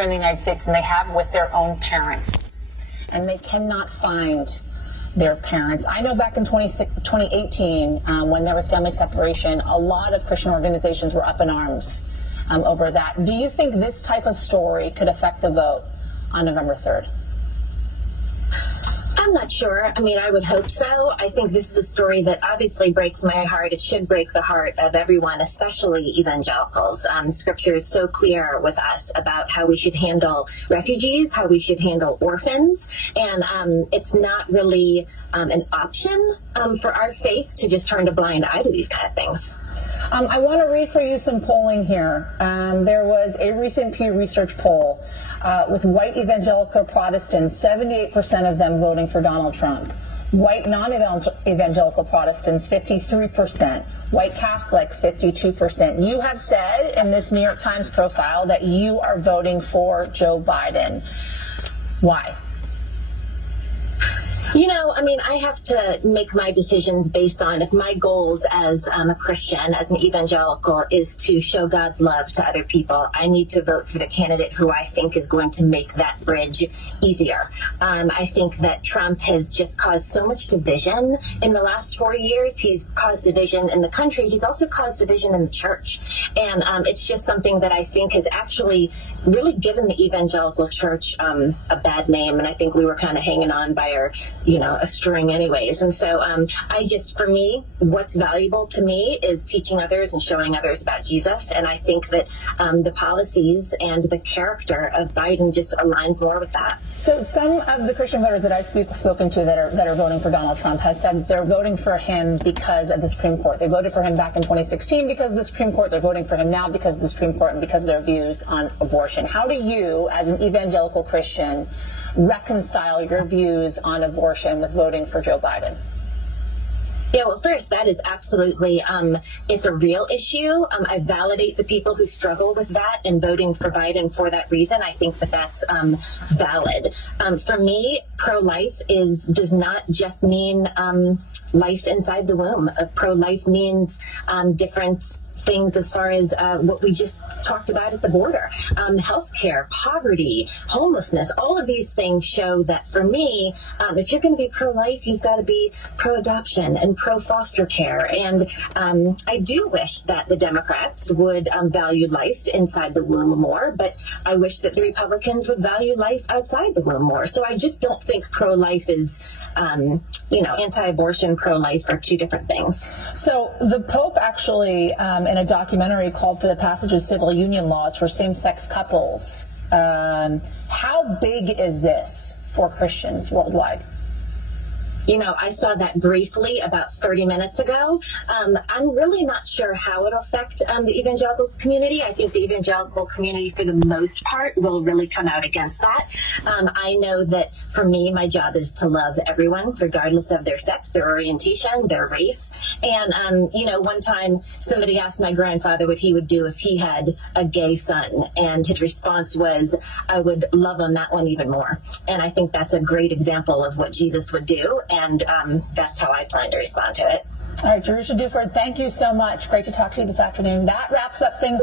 in the United States than they have with their own parents. And they cannot find their parents. I know back in 2018, when there was family separation, a lot of Christian organizations were up in arms over that. Do you think this type of story could affect the vote on November 3rd? I'm not sure. I mean, I would hope so. I think this is a story that obviously breaks my heart. It should break the heart of everyone, especially evangelicals. Scripture is so clear with us about how we should handle refugees, how we should handle orphans, and it's not really an option for our faith to just turn a blind eye to these kind of things. I want to read for you some polling here. There was a recent Pew Research poll with white evangelical Protestants, 78% of them voting for Donald Trump. White non-evangelical Protestants, 53%. White Catholics, 52%. You have said in this New York Times profile that you are voting for Joe Biden. Why? You know, I mean, I have to make my decisions based on if my goals as a Christian, as an evangelical, is to show God's love to other people. I need to vote for the candidate who I think is going to make that bridge easier. I think that Trump has just caused so much division in the last 4 years. He's caused division in the country. He's also caused division in the church. And it's just something that I think has actually really given the evangelical church a bad name. And I think we were kind of hanging on by our a string anyways. And so for me, what's valuable to me is teaching others and showing others about Jesus. And I think that the policies and the character of Biden just aligns more with that. So some of the Christian voters that I've spoken to that are voting for Donald Trump have said they're voting for him because of the Supreme Court. They voted for him back in 2016 because of the Supreme Court. They're voting for him now because of the Supreme Court and because of their views on abortion. How do you, as an evangelical Christian, reconcile your views on abortion with voting for Joe Biden? Yeah, well, first, that is absolutely, it's a real issue. I validate the people who struggle with that and voting for Biden for that reason. I think that that's valid. For me, pro-life does not just mean life inside the womb. Pro-life means different things as far as what we just talked about at the border. Healthcare, poverty, homelessness, all of these things show that for me, if you're going to be pro-life, you've got to be pro-adoption and pro-foster care. And I do wish that the Democrats would value life inside the womb more, but I wish that the Republicans would value life outside the womb more. So I just don't think pro-life is, anti-abortion, pro-life are two different things. So the Pope actually, in a documentary, called for the passage of civil union laws for same-sex couples. How big is this for Christians worldwide? You know, I saw that briefly about 30 minutes ago. I'm really not sure how it'll affect the evangelical community. I think the evangelical community, for the most part, will really come out against that. I know that for me, my job is to love everyone, regardless of their sex, their orientation, their race. And, one time somebody asked my grandfather what he would do if he had a gay son. And his response was, I would love on that one even more. And I think that's a great example of what Jesus would do. And that's how I plan to respond to it. All right, Jerusha Duford, thank you so much. Great to talk to you this afternoon. That wraps up things.